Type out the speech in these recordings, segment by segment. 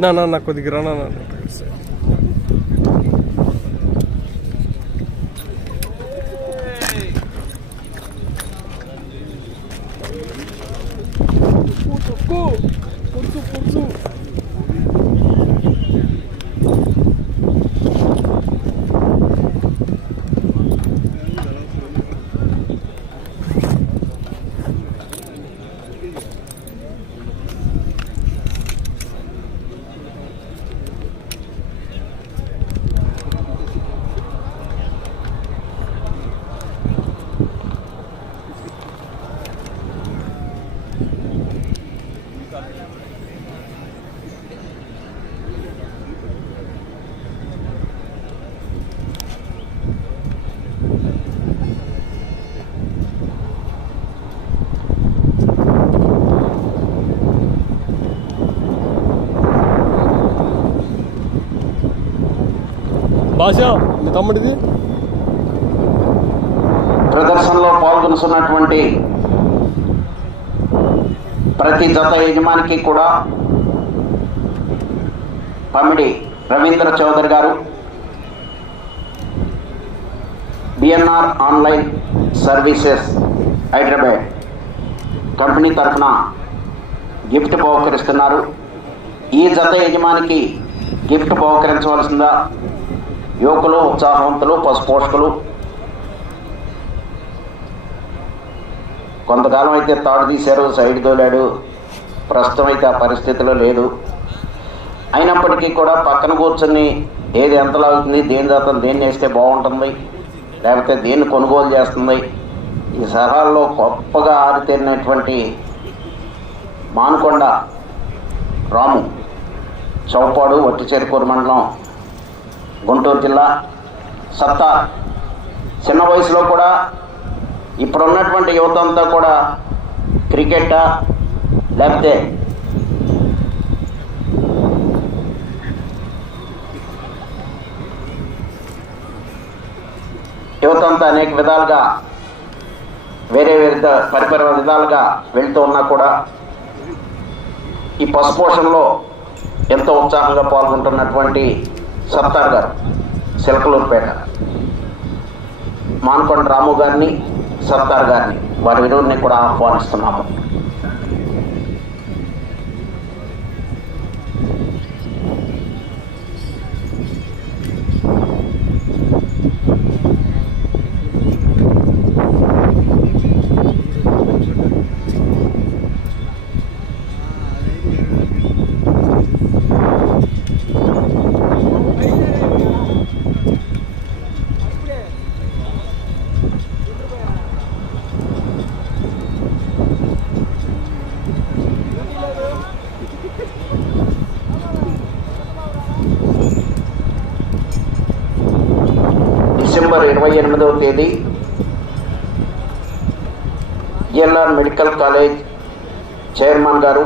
నా నా నా కొద్దిగా రా నా తమ్ముడిది? ప్రదర్శనలో పాల్గొనుతున్నటువంటి ప్రతి జత యజమానికి కూడా పమిడి రవీంద్ర చౌదరి గారు BNR online services Hyderabad company తరఫున గిఫ్ట్ బహుకరిస్తున్నారు. ఈ జత యజమానికి గిఫ్ట్ బహుకరించవలసిందా? యువకులు ఉత్సాహవంతులు పశుపోషకులు. కొంతకాలం అయితే తాడు తీశారు సైడ్ తోలాడు. ప్రస్తుతం అయితే ఆ పరిస్థితిలో లేడు. అయినప్పటికీ కూడా పక్కన కూర్చొని ఏది ఎంతలా అవుతుంది దేని తర్వాత దేన్ని వేస్తే బాగుంటుంది లేకపోతే దేన్ని కొనుగోలు చేస్తుంది ఈ సలహాల్లో గొప్పగా ఆరితేరినటువంటి మానుకొండ రాము చౌపాడు వట్టిచేరుకూరు మండలం గుంటూరు జిల్లా సత్తా. చిన్న వయసులో కూడా ఇప్పుడున్నటువంటి యువత అంతా కూడా క్రికెటా లేకపోతే యువత అంతా అనేక విధాలుగా వేరే వేరే పరిపర విధాలుగా వెళ్తూ ఉన్నా కూడా ఈ పశుపోషణలో ఎంతో ఉత్సాహంగా పాల్గొంటున్నటువంటి సత్తార్ గారు సిలకలూరుపేట. మాన్కొండ రాము గారిని సత్తార్ గారిని వారి విరువుని కూడా ఆహ్వానిస్తున్నాము. ఇరవై ఎనిమిదవ తేదీ జిఎల్ఆర్ మెడికల్ కాలేజ్ చైర్మన్ గారు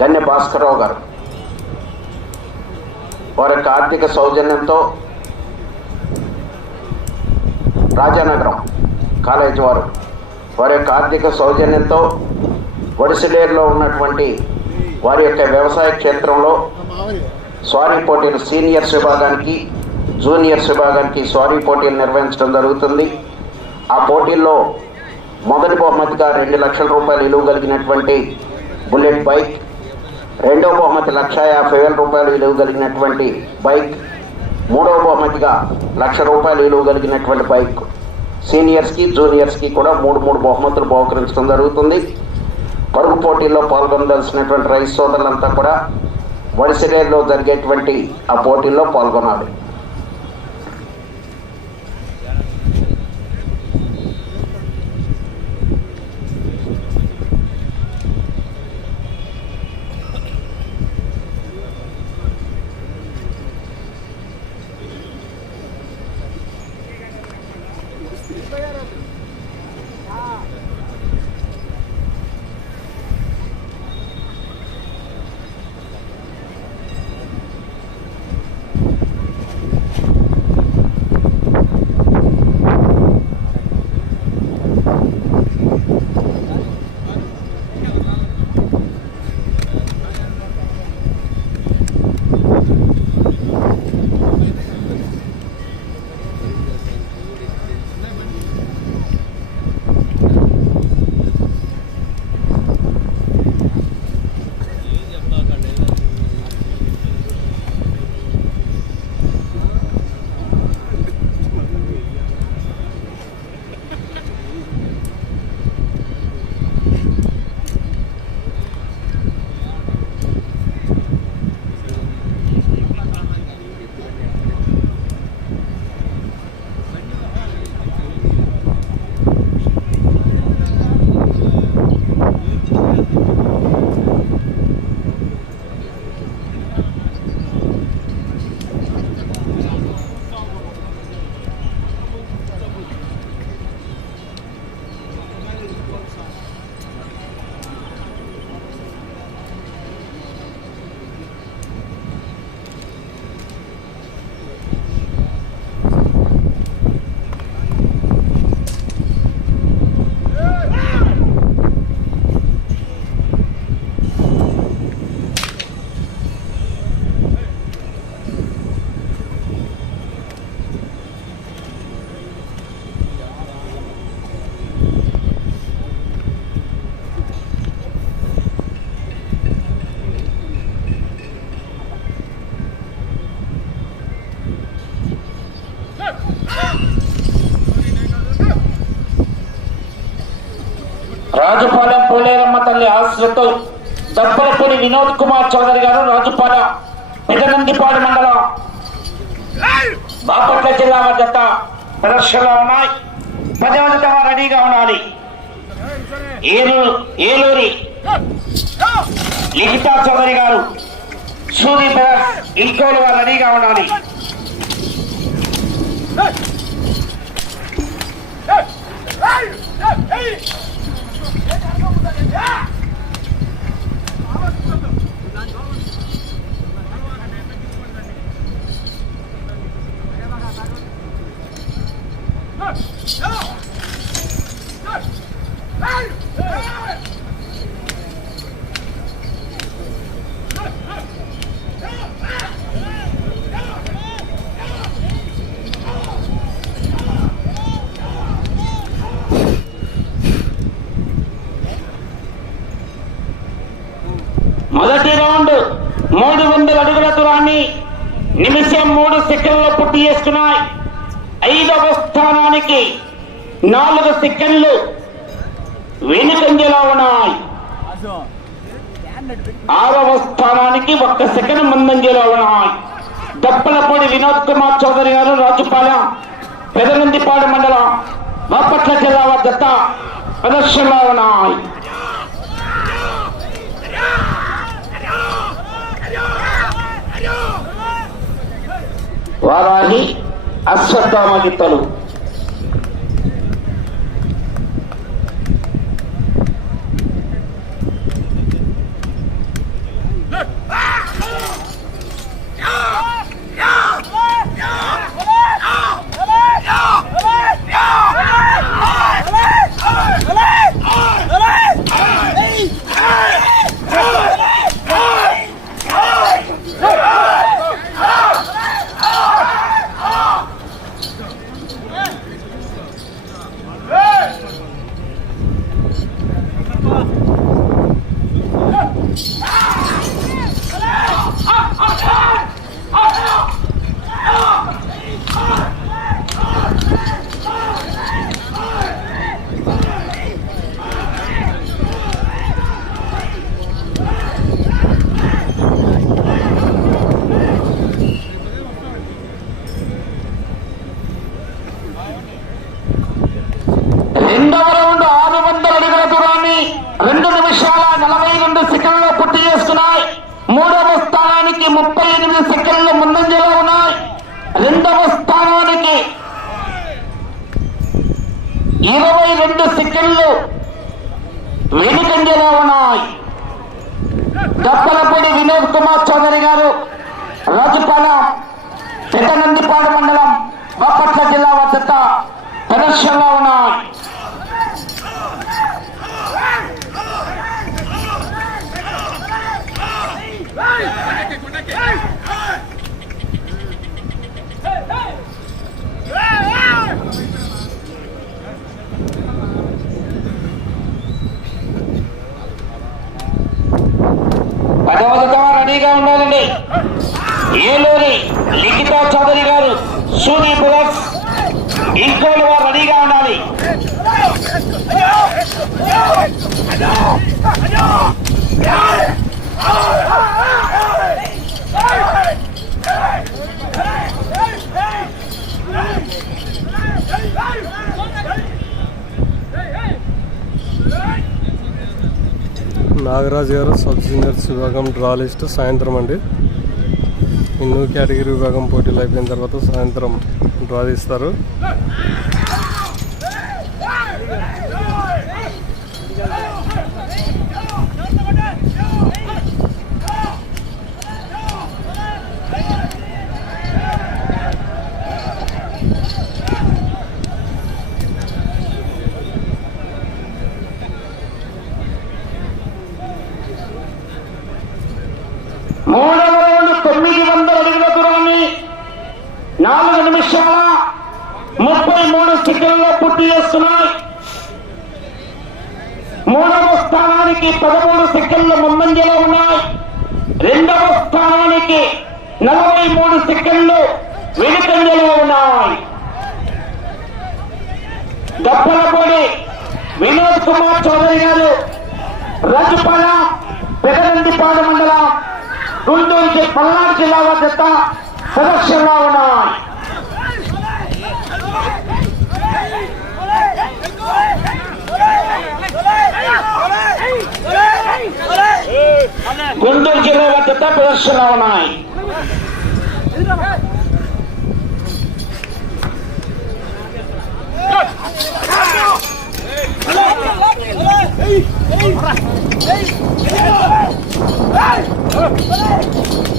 ధన్య భాస్కర్రావు గారు. వారి యొక్క ఆర్థిక సౌజన్యంతో రాజానగరం కాలేజ్ వారు వారి యొక్క ఆర్థిక సౌజన్యంతో వడిసిలేరులో ఉన్నటువంటి వారి యొక్క వ్యవసాయ క్షేత్రంలో స్వారీ పోటీలు సీనియర్స్ విభాగానికి జూనియర్స్ విభాగానికి స్వారీ పోటీలు నిర్వహించడం జరుగుతుంది. ఆ పోటీల్లో మొదటి బహుమతిగా రెండు లక్షల రూపాయలు విలువ కలిగినటువంటి బుల్లెట్ బైక్ రెండవ బహుమతి లక్ష యాభై వేల రూపాయలు విలువ కలిగినటువంటి బైక్ మూడవ బహుమతిగా లక్ష రూపాయలు విలువ కలిగినటువంటి బైక్. సీనియర్స్కి జూనియర్స్కి కూడా మూడు మూడు బహుమతులు బహుకరించడం జరుగుతుంది. పరుగు పోటీల్లో పాల్గొనదలసినటువంటి రైతు సోదరులంతా కూడా వడిసిరేలో జరిగేటువంటి ఆ పోటీల్లో పాల్గొనాలి. తల్లి దప్పలపూడి వినోద్ కుమార్ చౌదరి గారు రాజుపాలెం పెదనందిపాడు మండలం బాపట్ల జిల్లా మధ్యత ప్రదర్శనలో ఉన్నాయి పదవ రెడీగా ఉండాలి ఏలూరు ఏలూరి లిఖితా చౌదరి గారు సూరి బ్రదర్స్ ఇంకోలు వారు రెడీగా ఉండాలి మొదటి రౌండ్ మూడు వందల అడుగుల దూరాన్ని నిమిషం మూడు సెకండ్లో పూర్తి చేసుకున్నాయి. ఐదవ స్థానానికి నాలుగు సెకండ్లు వెనుకంజలా ఉన్నాయి. ఆరవ స్థానానికి ఒక్క సెకండ్ ముందంజలో ఉన్నాయి. దప్పలపూడి వినోద్ కుమార్ చౌదరి గారు రాజుపాలెం పెదనందిపాడు మండలం బాపట్ల జిల్లా జత ప్రదర్శనలో ఉన్నాయి. వారాహి అశ్వత్థామ గీతాలు నలభై రెండు సెకండ్లు పూర్తి చేసుకున్నాయి మూడవ స్థానానికి ముప్పై ఎనిమిది సెకండ్లు ముందంజలో ఉన్నాయి. రెండవ స్థానానికి ఇరవై రెండు సెకండ్లు వెనుకంజలో ఉన్నాయి. దప్పలపూడి వినోద్ కుమార్ చౌదరి గారు రాజుపాలెం పెద్దనందిపాడు మండలం బాపట్ల జిల్లా వద్ద ప్రదర్శనలో ఉన్నాయి పదవ జత రెడీగా ఉండాలండి. ఏలూరి లిఖితా చౌదరి గారు సూరి బ్రదర్స్ ఇంకోలు వారు రెడీగా ఉండాలి. నాగరాజు గారు సబ్ సీనియర్స్ విభాగం డ్రా లిస్ట్ సాయంత్రం అండి. ఈ న్యూ కేటగిరీ విభాగం పోటీలు అయిపోయిన తర్వాత సాయంత్రం డ్రా తీస్తారు మూడవ రౌండ్ తొమ్మిది వందల అడుగుల దూరాన్ని నాలుగు నిమిషాల ముప్పై మూడు సెకండ్లో పూర్తి చేస్తున్నాయి మూడవ స్థానానికి పదమూడు సెకండ్ల ముందంజలో ఉన్నాయి. రెండవ స్థానానికి నలభై మూడు సెకండ్లు వెనుకంజలో ఉన్నాయి. గప్పలపూడి వినోద్ కుమార్ చౌదరి గారు రాజుపాల పెదనందిపాడు మండలం గుంటూరు పల్నాడు జిల్లా వద్ద ప్రదర్శనలో ఉన్నాయి. గుంటూరు జిల్లా వద్ద ప్రదర్శనలో ఉన్నాయి.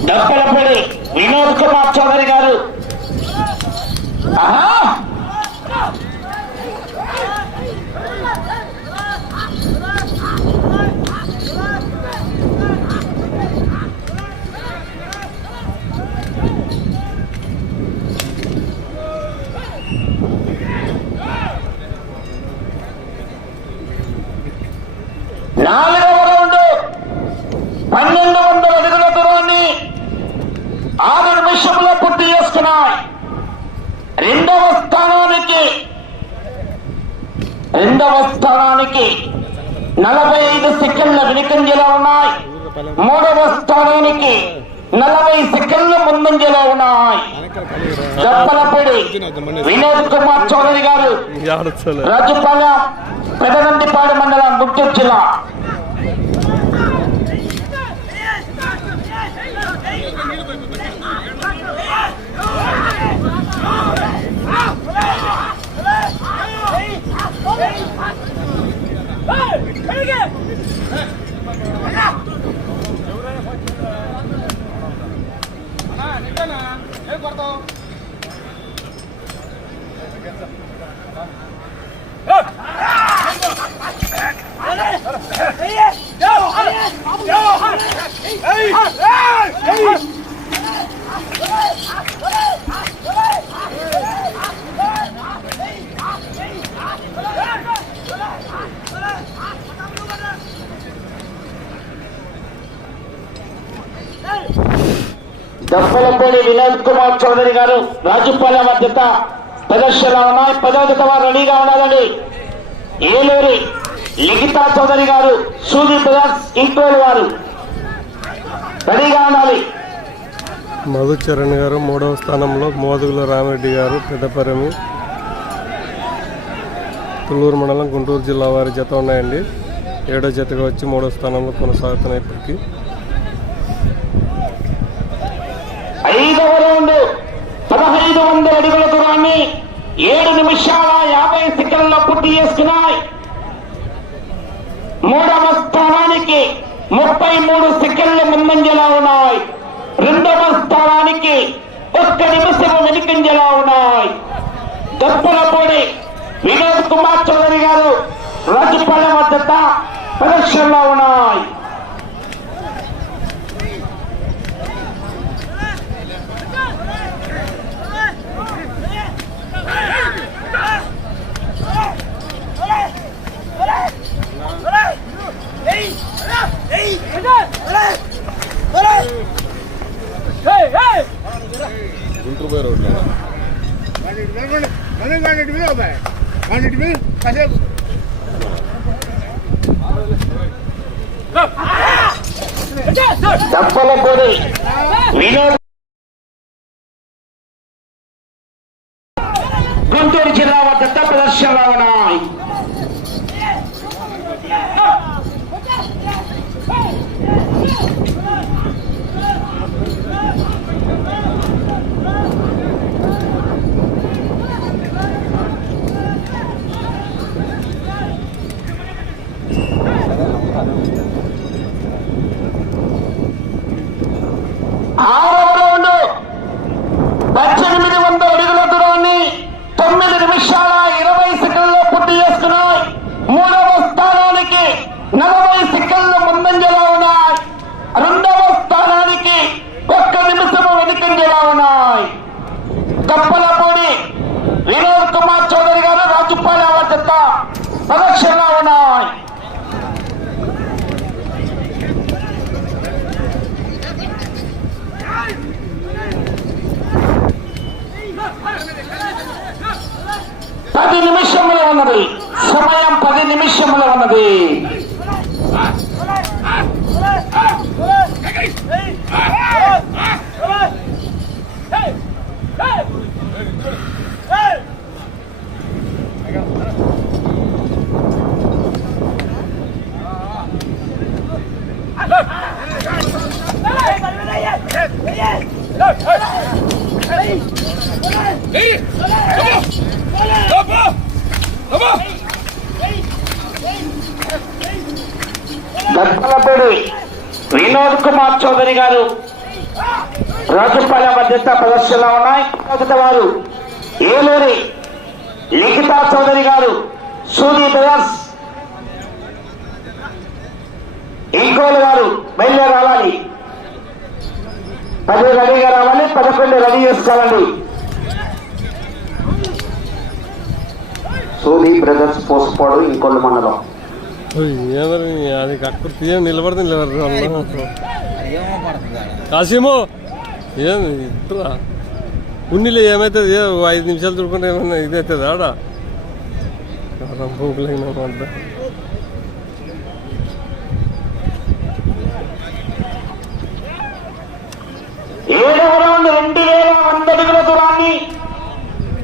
దప్పలపల్లి వినోద్ కుమార్ చౌదరి గారు. ఆహా! నాలుగవ రౌండ్ పన్నెండు వందల అడుగుల దూరాన్ని ఆరు నిమిషంలో పూర్తి చేసుకున్నాయి. రెండవ స్థానానికి రెండవ స్థానానికి నలభై ఐదు సెకండ్ల వెనుకంజలో ఉన్నాయి. మూడవ స్థానానికి నలభై సెకండ్ల ముందంజలో ఉన్నాయి. దప్పలపూడి వినోద్ కుమార్ చౌదరి గారు రాజుపాలెం పెదనందిపాడు మండలం గుంటూరు జిల్లా. Hey! దప్పలపల్లి వినోద్ కుమార్ చౌదరి గారు రాజుపాల మధ్యత ప్రదర్శనలో ఉన్నాయి. పదోదత వారు రెడీగా ఉండాలండి. ఏలూరి లిఖితా చౌదరి గారు సూది బ్రదర్స్ ఈక్వల్ వారు రెడీగా ఉండాలి. మధు చరణ్ గారు మూడవ స్థానంలో మోదుగుల రామిరెడ్డి గారు పెద్దపరమి. తుళ్ళూరు మండలం గుంటూరు జిల్లా వారి జత ఉన్నాయండి. ఏడో జతగా వచ్చి మూడో స్థానంలో కొనసాగుతున్నాయి ఇప్పటికీ ఐదవ రౌండ్ పదహైదు వందల అడుగుల దూరాన్ని ఏడు నిమిషాల యాభై సెకండ్లో పూర్తి చేసుకున్నాయి. మూడవ స్థానానికి ముప్పై మూడు సెకండ్లు ముందంజలా ఉన్నాయి. రెండవ స్థానానికి ఒక్క నిమిషం వెనుకంజలా ఉన్నాయి. దప్పలపూడి వినోద్ కుమార్ చౌదరి గారు రాజుపాలెం వద్ద ప్రదర్శనలో ఉన్నాయి. దప్పలపూడి వినోద్ గుంటూరు జిల్లా వద్ద ప్రదర్శనలో ఉన్నాయి ఆరవ రౌండ్ పద్దెనిమిది వందల అడుగుల దూరాన్ని తొమ్మిది నిమిషాల ఇరవై సెకండ్లో పూర్తి చేసుకున్నాయి మూడవ స్థానానికి నలభై సెకండ్ల ముందంజలో ఉన్నాయి రెండవ స్థానానికి ఒక్క నిమిషం వెనుకంజలో ఉన్నాయి కప్పలపూడి వినోద్ కుమార్ చౌదరి గారు రాజుపాలెం వద్ద ప్రదక్షిణలో ఉన్నాయి ఉన్నది కుమార్ చౌదరి గారు రాజుపాల మధ్యస్థ ప్రదర్శనలో ఉన్నాయి. మొదట వారు ఏలూరి లిఖితా చౌదరి గారు సూది బ్రదర్స్ ఇంకోలు గారు బయలుదేరి రావాలి. పది రెడీగా రావాలి పదకొండు రెడీ చేసుకోవాలి సూది బ్రదర్స్ పోసుకోడు ఇంకోళ్ళు మండలం. ఏమని అది కట్టు నిలబడితే నిలబడదు కాసేమో ఏం ఇట్లా? ఉన్నిలే ఏమవుతుంది ఏ ఐదు నిమిషాలు చూడుకుంటే ఏమన్నా ఇది అవుతుంది ఆడ? రంపులైన అంతా ఏడవ రౌండ్ రెండు వేల వంద అడుగుల దూరాన్ని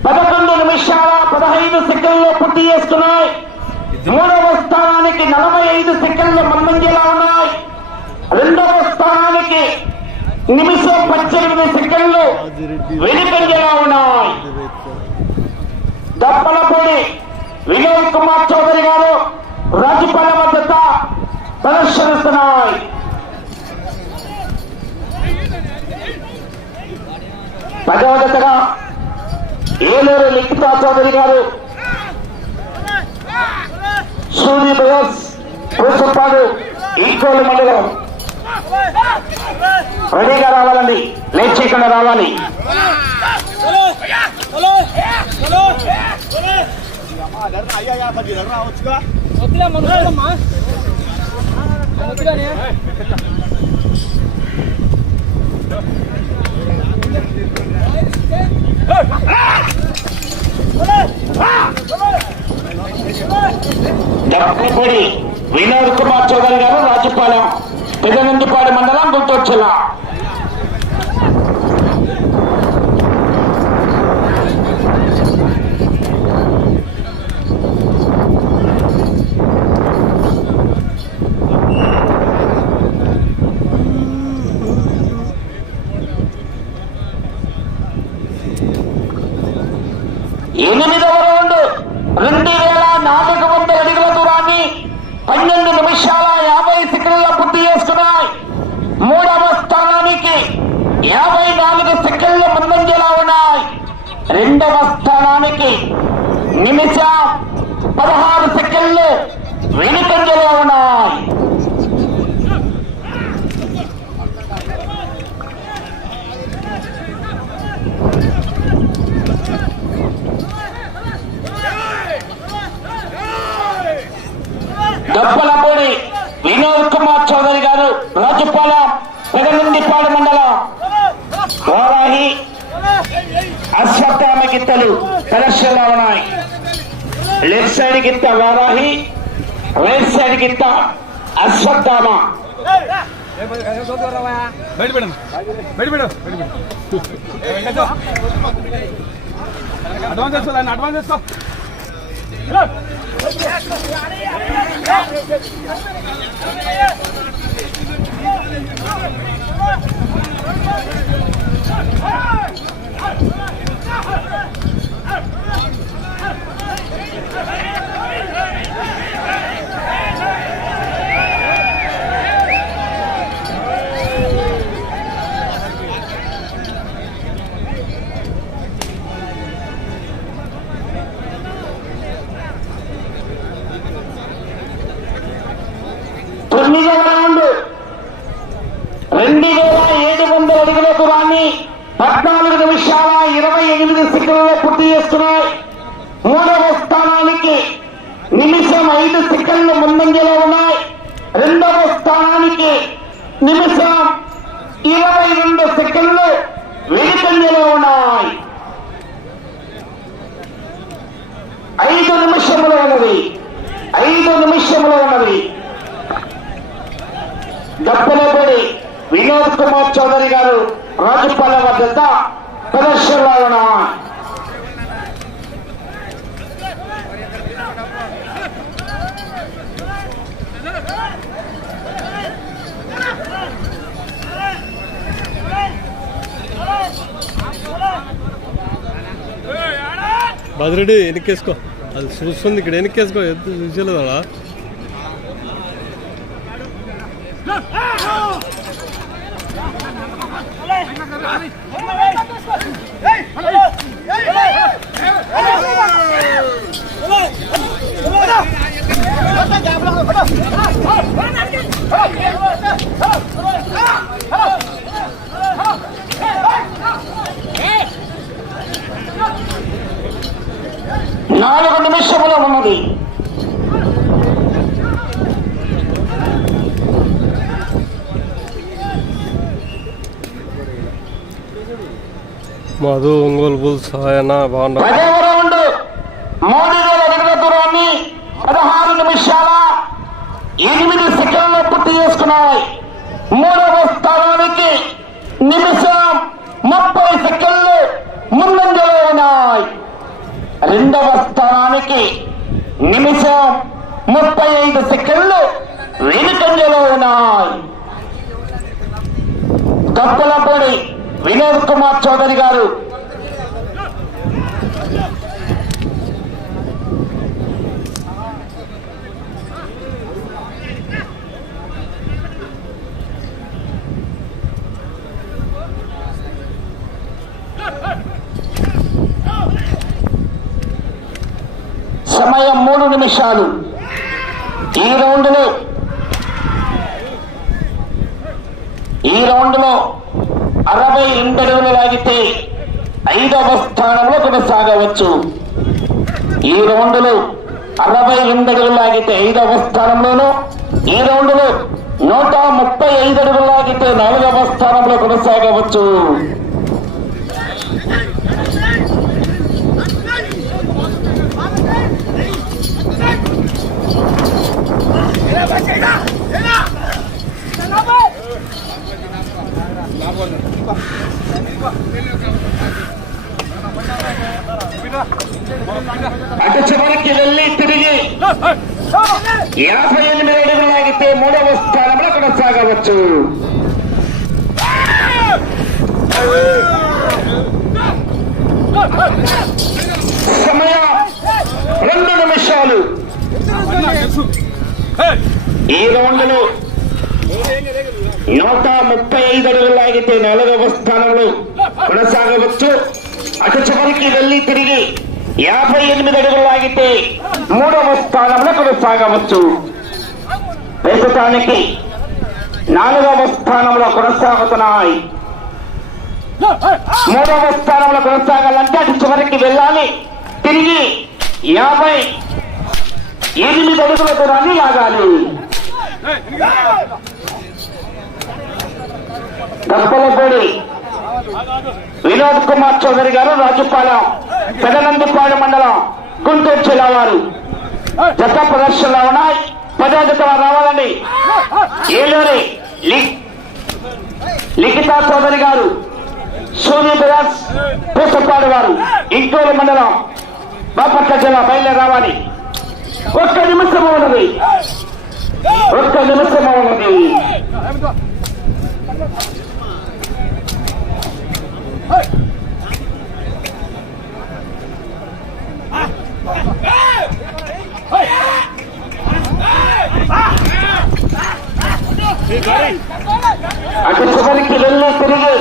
పదకొండు నిమిషాల పదహైదు సెకండ్లో పూర్తి మూడవ స్థానానికి నలభై ఐదు సెకండ్లు ముందంజలా ఉన్నాయి రెండవ నిమిషం పద్దెనిమిది సెకండ్లు వెనుకంజలా ఉన్నాయి. దప్పలపూడి వినోద్ కుమార్ చౌదరి గారు రాజుపాలెం మద్దత ప్రదర్శనిస్తున్నాయి. పదవదతగా ఏలూరు లిఖితా చౌదరి గారు సూర్య బయోస్ పూసపాడు ఈకోలు మండలం. రెడీగా రావాలండి. లేట్ చేయకుండా రావాలి. దప్పపూడి వినోద్ కుమార్ చౌదరి గారు రాజుపాలెం పెదనందిపాడు మండలం గుంటూరు జిల్లా ఎనిమిదవ రౌండ్ రెండు వేల నాలుగు వందల అడుగుల దూరాన్ని పన్నెండు నిమిషాల యాభై సెకండ్ల పూర్తి చేసుకున్నాయి మూడవ స్థానానికి యాభై నాలుగు సెకండ్ల ముందంజలా ఉన్నాయి రెండవ స్థానానికి నిమిషం పదహారు సెకండ్లు వెనుకంజలో ఉన్నాయి దప్పలపూడి వినోద్ కుమార్ చౌదరి గారు రాజుపాలెం పెదనందిపాడు మండలం వారాహి అశ్వత్థామ గిత్తలు ప్రదర్శనలో ఉన్నాయి లెఫ్ట్ సైడ్ గిత్త వారాహి రైట్ సైడ్ గిత్త అశ్వత్థామ. అడ్వాన్స్ వేసుకో అడ్వాన్స్ వేసుకో తొమ్మిదవ రౌండ్ రెండు వేల ఏడు వందల అడుగుల దూరాన్ని పద్నాలుగు నిమిషాల ఇరవై ఎనిమిది సెకండ్లలో పూర్తి చేస్తున్నాయి మూడవ స్థానానికి నిమిషం ఐదు సెకండ్లు ముందంజలో ఉన్నాయి రెండవ స్థానానికి నిమిషం ఇరవై రెండు సెకండ్లు వెనుకంజలో ఉన్నాయి ఐదు నిమిషములు ఉన్నది ఐదు నిమిషాల నిమిషంలో ఉన్నది దప్పలపడి వినోద్ కుమార్ చౌదరి గారు రాజుపాల వద్ద ప్రదర్శనలో ఉన్నాయి భద్రుడు వెనక్కేసుకో అది చూస్తుంది ఇక్కడ. వెనక్కేసుకో ఎంత చూసేలేదా నాలుగు నిమిషములు ఉన్నది. మధు ఒంగోలు బుల్స్ ఆయన దూరాన్ని పదహారు నిమిషాల ఎనిమిది సెకండ్లు పూర్తి చేసుకున్నాయి. మూడవ స్థానానికి నిమిషం ముప్పై సెకండ్లు ముందంజలో ఉన్నాయి. రెండవ స్థానానికి నిమిషం ముప్పై ఐదు సెకండ్లు వెనుకంజలో ఉన్నాయి. కప్పలపూడి వినోద్ కుమార్ చౌదరి గారు. సమయం మూడు నిమిషాలు. ఈ రౌండ్లో ఈ రౌండ్లో అరవై రెండు లాగితే ఐదవ స్థానంలో కొనసాగవచ్చు. ఈ రౌండ్లో అరవై రెండు లాగితే ఐదవ స్థానంలోను ఈ రౌండ్లో నూట ముప్పై ఐదు అడుగులు లాగితే నాలుగవ స్థానంలో కొనసాగవచ్చు. అటు చివరికి వెళ్ళి తిరిగి యాభై ఎనిమిది అడుగులు మూడవ స్థానంలో కొనసాగవచ్చు. సమయం రెండు నిమిషాలు. ఈ రౌండ్లో నూట ముప్పై ఐదు అడుగులు లాగితే నాలుగవ స్థానంలో కొనసాగవచ్చు. అటు చివరికి వెళ్ళి తిరిగి యాభై ఎనిమిది అడుగులు లాగితే మూడవ స్థానంలో కొనసాగవచ్చు. ప్రస్తుతానికి నాలుగవ స్థానంలో కొనసాగుతున్నాయి. మూడవ స్థానంలో కొనసాగాలంటే అటు చివరికి వెళ్ళాలి. తిరిగి యాభై ఎనిమిది అడుగుల దూరాన్ని లాగాలి. దప్పలపూడి వినోద్ కుమార్ చౌదరి గారు రాజుపాలెం పెదనందిపాడు మండలం గుంటూరు జిల్లా వారు. జత ప్రదర్శనలో ఉన్నాయి. పదో జత రావాలండి. ఏలూరి లి- లిఖిత చౌదరి గారు సూర్య బిరాజ్ పూసపాడు వారు ఇంకోలు మండలం బాపట్ల జిల్లా బయలుదేరి రావాలి. ఒక్క నిమిషం ఉన్నది. ఒక్క నిమిషం ఉన్నది. అటు చివరికి వెళ్ళి తిరిగి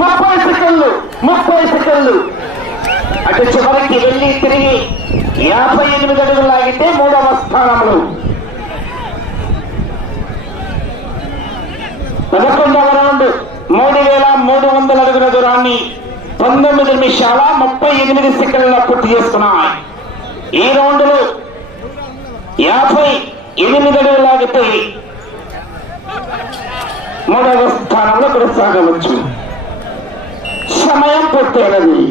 ముప్పై సెకండ్లు ముప్పై సెకండ్లు. అటు చివరికి వెళ్ళి తిరిగి యాభై ఎనిమిది అడుగులు లాగితే మూడవ స్థానంలో. పదకొండవ రౌండ్ మూడు వేల మూడు వందల అడుగుల దూరాన్ని పంతొమ్మిది నిమిషాల ముప్పై ఎనిమిది సెకండ్ల పూర్తి చేసుకున్నాయి. ఈ రౌండ్లో యాభై ఎనిమిది అడుగులు లాగితే మూడవ స్థానంలో కొనసాగవచ్చు. సమయం పూర్తయినది.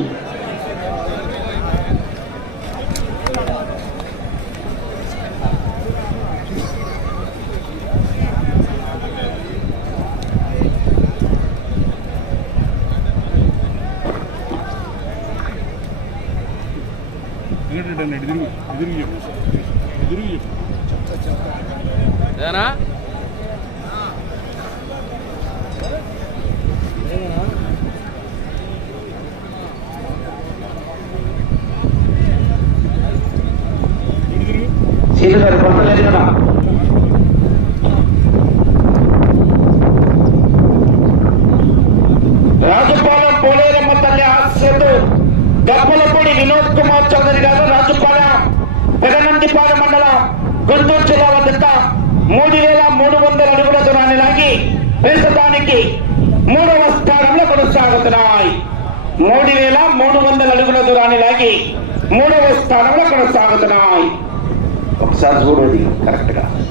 ఎదురు ఎదురు ఎదురు చెప్పు. ఎదురు చెప్పు. సీలు గారు కొట్టలేదు కదా రాజుపాలెం పోలేరమ్మ తల్లి ఆశతో గబ్బలపూడి వినోద్ కుమార్ చౌదరి గారు రాజుపాలెం పెదనందిపాలెం మండలం గుంటూరు జిల్లా వద్ద మూడు వేల మూడు వందల అడుగుల దూరాన్ని లాగి ప్రస్తుతానికి మూడవ స్థానంలో కొనసాగుతున్నాయి. మూడు వేల మూడు వందల అడుగుల దూరాన్ని లాగి మూడవ స్థానంలో కొనసాగుతున్నాయి. ఒకసారి చూడండి కరెక్ట్గా.